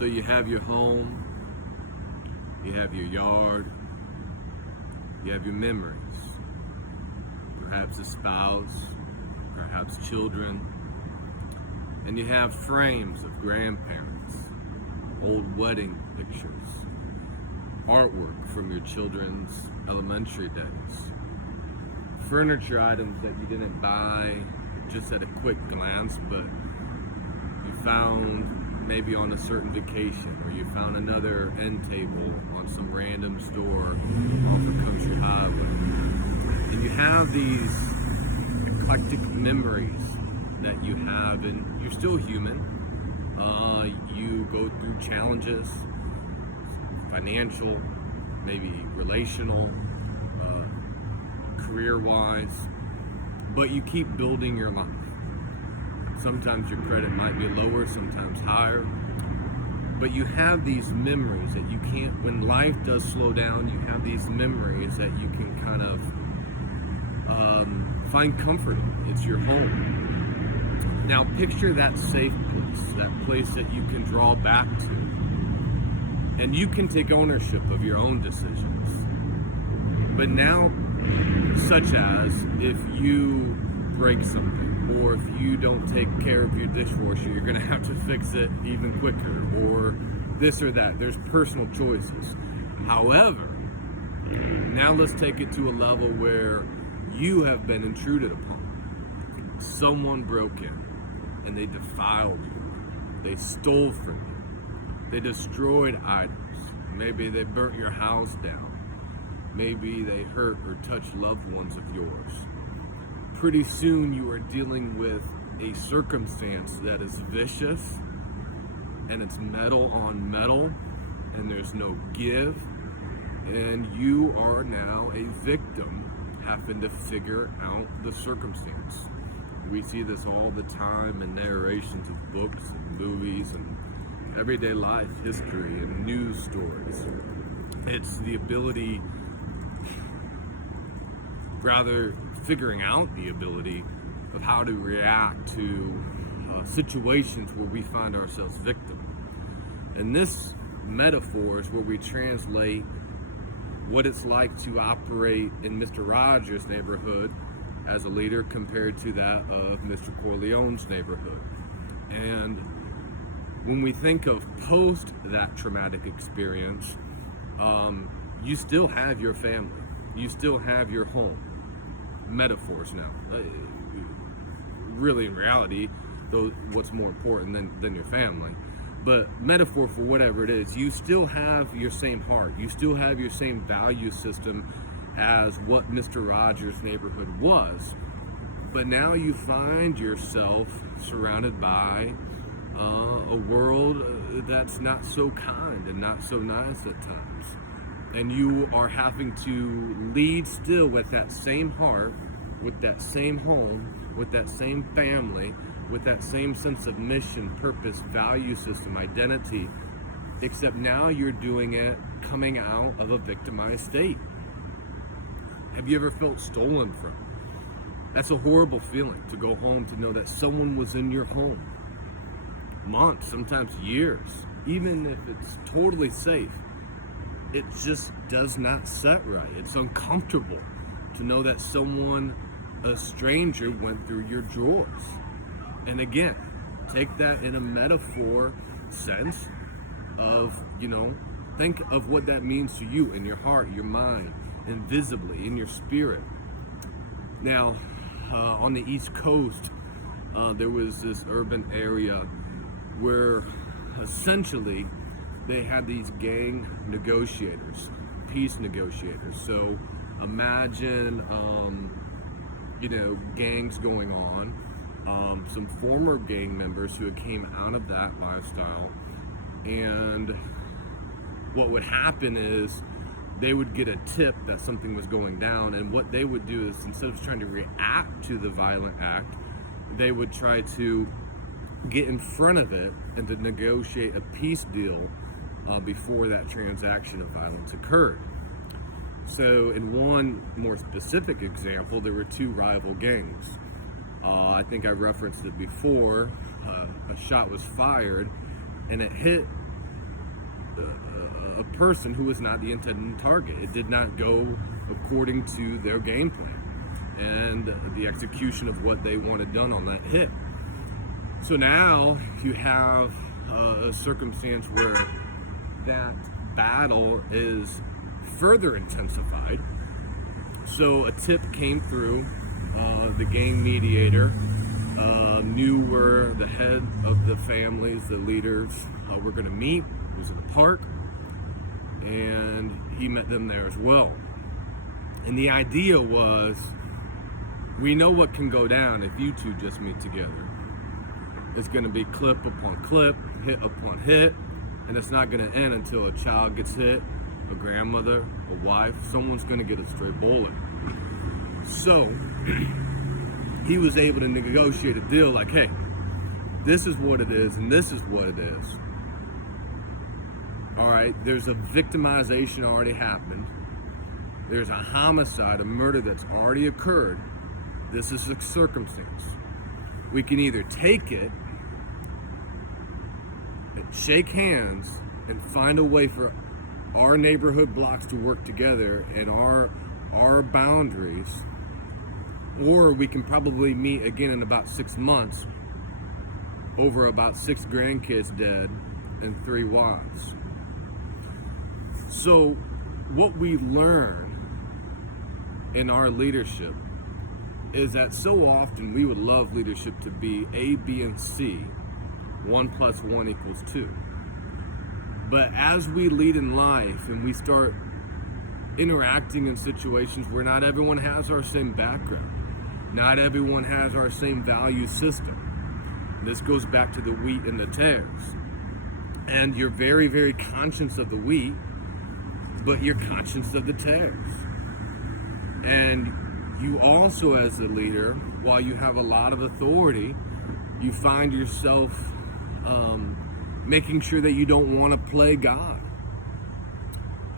So you have your home, you have your yard, you have your memories, perhaps a spouse, perhaps children, and you have frames of grandparents, old wedding pictures, artwork from your children's elementary days, furniture items that you didn't buy just at a quick glance, but you found maybe on a certain vacation, or you found another end table on some random store off a country highway. And you have these eclectic memories that you have, and you're still human. You go through challenges, financial, maybe relational, career-wise, but you keep building your life. Sometimes your credit might be lower, sometimes higher, but you have these memories that you can't, when life does slow down, you have these memories that you can kind of find comfort in. It's your home. Now picture that safe place, that place that you can draw back to, and you can take ownership of your own decisions. But now, such as if you break something, or if you don't take care of your dishwasher, you're gonna have to fix it even quicker, or this or that. There's personal choices. However, now let's take it to a level where you have been intruded upon. Someone broke in and they defiled you. They stole from you. They destroyed items. Maybe they burnt your house down. Maybe they hurt or touched loved ones of yours. Pretty soon you are dealing with a circumstance that is vicious, and it's metal on metal, and there's no give, and you are now a victim having to figure out the circumstance. We see this all the time in narrations of books and movies and everyday life history and news stories. It's the ability, rather figuring out the ability of how to react to situations where we find ourselves victim. And this metaphor is where we translate what it's like to operate in Mr. Rogers' neighborhood as a leader compared to that of Mr. Corleone's neighborhood. And when we think of post that traumatic experience, you still have your family, you still have your home. Metaphors now. Really, in reality, though, what's more important than your family? But metaphor for whatever it is, you still have your same heart. You still have your same value system as what Mr. Rogers' neighborhood was. But now you find yourself surrounded by a world that's not so kind and not so nice at times. And you are having to lead still with that same heart, with that same home, with that same family, with that same sense of mission, purpose, value system, identity, except now you're doing it coming out of a victimized state. Have you ever felt stolen from? That's a horrible feeling, to go home to know that someone was in your home. Months, sometimes years, even if it's totally safe. It just does not set right. It's uncomfortable to know that someone, a stranger, went through your drawers. And again, take that in a metaphor sense of, think of what that means to you in your heart, your mind, invisibly, in your spirit. Now, on the East Coast, there was this urban area where essentially they had these gang negotiators, peace negotiators. So imagine, gangs going on, some former gang members who had came out of that lifestyle, and what would happen is they would get a tip that something was going down, and what they would do is, instead of trying to react to the violent act, they would try to get in front of it and to negotiate a peace deal before that transaction of violence occurred. So in one more specific example, there were two rival gangs. I think I referenced it before. A shot was fired and it hit a person who was not the intended target. It did not go according to their game plan and the execution of what they wanted done on that hit. So now you have a circumstance where that battle is further intensified. So a tip came through, the gang mediator knew where the head of the families, the leaders, were going to meet. It was in a park, and he met them there as well. And the idea was, we know what can go down if you two just meet together. It's going to be clip upon clip, hit upon hit, and it's not going to end until a child gets hit, a grandmother, a wife, someone's going to get a stray bullet. So he was able to negotiate a deal like, hey, this is what it is and this is what it is. All right, there's a victimization already happened. There's a homicide, a murder that's already occurred. This is a circumstance. We can either take it and shake hands and find a way for our neighborhood blocks to work together and our boundaries, or we can probably meet again in about 6 months over about 6 grandkids dead and 3 wives. So what we learn in our leadership is that so often we would love leadership to be A, B, and C, 1 + 1 = 2. But as we lead in life and we start interacting in situations where not everyone has our same background, not everyone has our same value system. This goes back to the wheat and the tares. And you're very, very conscious of the wheat, but you're conscious of the tares. And you also, as a leader, while you have a lot of authority, you find yourself making sure that you don't want to play God.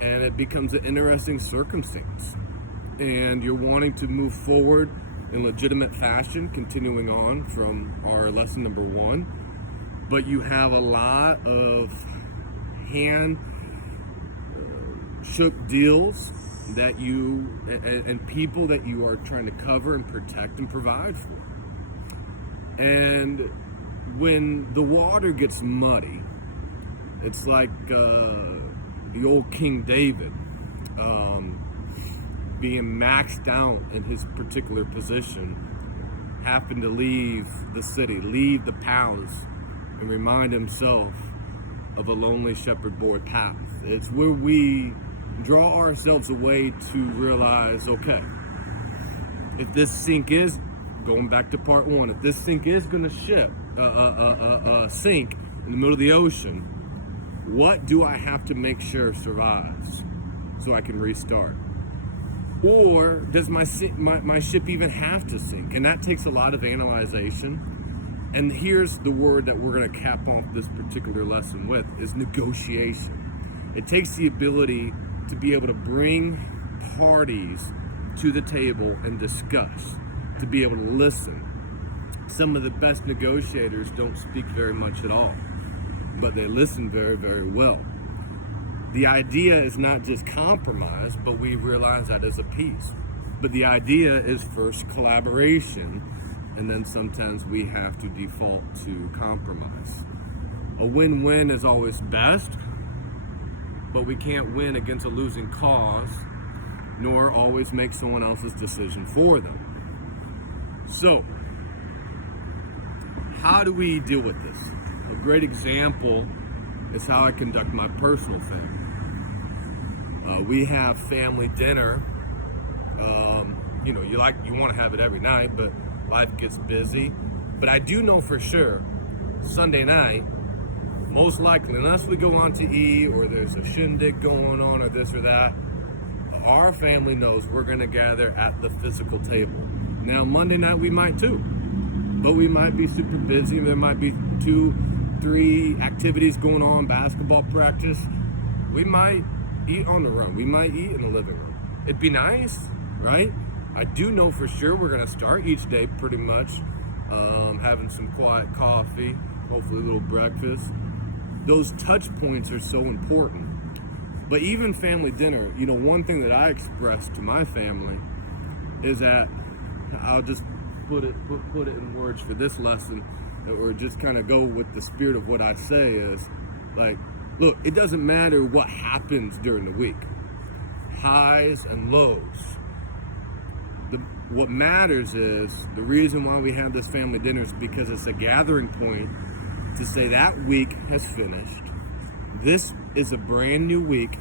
And it becomes an interesting circumstance. And you're wanting to move forward in legitimate fashion, continuing on from our lesson number 1. But you have a lot of hand shook deals that you and people that you are trying to cover and protect and provide for. And when the water gets muddy, it's like the old King David being maxed out in his particular position, happened to leave the city, leave the palace, and remind himself of a lonely shepherd boy path. It's where we draw ourselves away to realize, okay, if this sink is, going back to part 1, if this sink is going to sink in the middle of the ocean, what do I have to make sure survives so I can restart? Or does my ship even have to sink? And that takes a lot of analyzation. And here's the word that we're going to cap off this particular lesson with, is negotiation. It takes the ability to be able to bring parties to the table and discuss, to be able to listen. Some of the best negotiators don't speak very much at all, but they listen very, very well. The idea is not just compromise, but we realize that as a piece. But the idea is first collaboration, and then sometimes we have to default to compromise. A win-win is always best, but we can't win against a losing cause, nor always make someone else's decision for them. So, how do we deal with this? A great example is how I conduct my personal family. We have family dinner. You want to have it every night, but life gets busy. But I do know for sure, Sunday night, most likely, unless we go on to eat or there's a shindig going on or this or that, our family knows we're going to gather at the physical table. Now, Monday night we might too, but we might be super busy. There might be 2-3 activities going on, basketball practice. We might eat on the run. We might eat in the living room. It'd be nice, right? I do know for sure we're going to start each day pretty much having some quiet coffee, hopefully a little breakfast. those touch points are so important. But even family dinner, you know, one thing that I express to my family is that, I'll just put it in words for this lesson, or just kind of go with the spirit of what I say, is like, look, it doesn't matter what happens during the week, highs and lows. What matters is, the reason why we have this family dinner is because it's a gathering point to say that week has finished. This is a brand new week,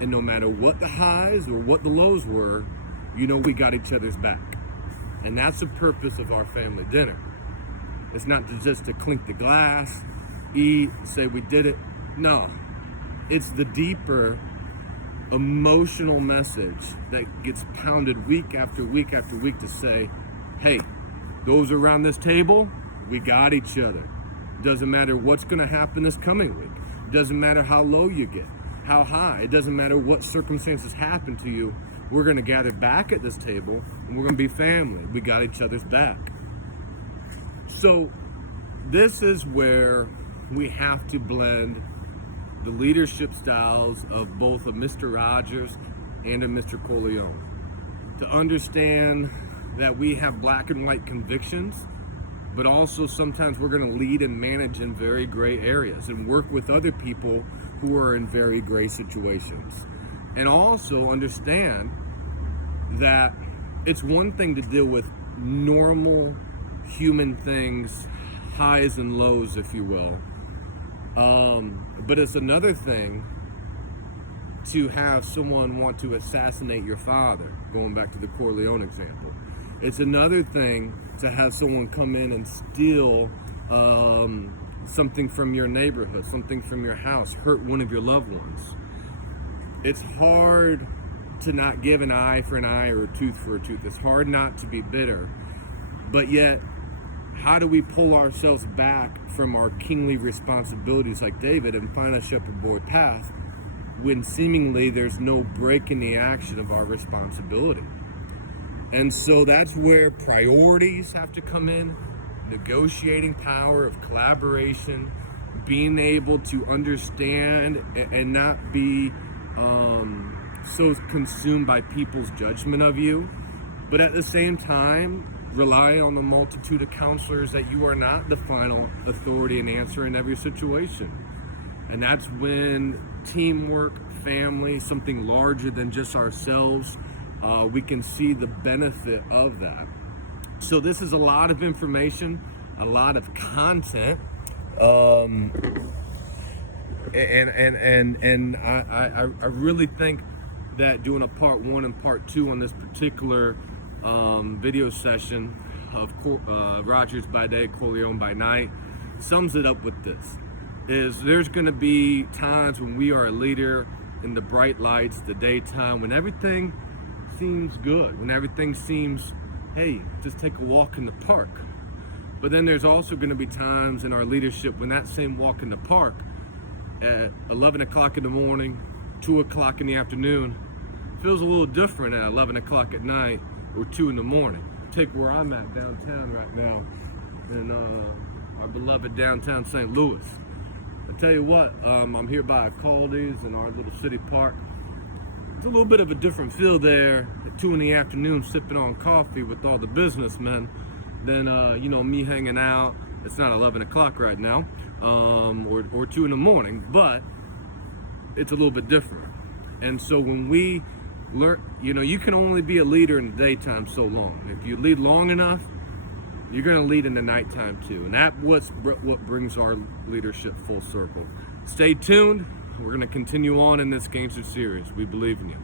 and no matter what the highs or what the lows were, you know we got each other's back. And that's the purpose of our family dinner. It's not just to clink the glass, eat, say we did it. No, it's the deeper emotional message that gets pounded week after week after week to say, hey, those around this table, we got each other. Doesn't matter what's going to happen this coming week. Doesn't matter how low you get, how high. It doesn't matter what circumstances happen to you. We're going to gather back at this table, and we're going to be family. We got each other's back. So this is where we have to blend the leadership styles of both a Mr. Rogers and a Mr. Corleone, to understand that we have black and white convictions, but also sometimes we're going to lead and manage in very gray areas and work with other people who are in very gray situations. And also understand that it's one thing to deal with normal human things, highs and lows, if you will. But it's another thing to have someone want to assassinate your father, going back to the Corleone example. It's another thing to have someone come in and steal something from your neighborhood, something from your house, hurt one of your loved ones. It's hard to not give an eye for an eye or a tooth for a tooth. It's hard not to be bitter. But yet, how do we pull ourselves back from our kingly responsibilities like David and find a shepherd boy path when seemingly there's no break in the action of our responsibility? And so that's where priorities have to come in, negotiating power of collaboration, being able to understand and not be so consumed by people's judgment of you, but at the same time, rely on the multitude of counselors that you are not the final authority and answer in every situation. And that's when teamwork, family, something larger than just ourselves, we can see the benefit of that. So this is a lot of information, a lot of content, and I really think that doing a part 1 and part 2 on this particular video session of Rogers by day, Corleone by night sums it up with this: is there's going to be times when we are a leader in the bright lights, the daytime, when everything seems good, when everything seems, hey, just take a walk in the park. But then there's also going to be times in our leadership when that same walk in the park at 11 o'clock in the morning, 2 o'clock in the afternoon feels a little different at 11 o'clock at night or 2 in the morning. Take where I'm at downtown right now in our beloved downtown St. Louis. I tell you what, I'm here by Caldi's in our little city park. It's a little bit of a different feel there at 2 in the afternoon sipping on coffee with all the businessmen than me hanging out. It's not 11 o'clock right now, or 2 in the morning, but it's a little bit different. And so when we learn, you can only be a leader in the daytime so long. If you lead long enough, you're going to lead in the nighttime too. And that's what brings our leadership full circle. Stay tuned. We're going to continue on in this Gangsta series. We believe in you.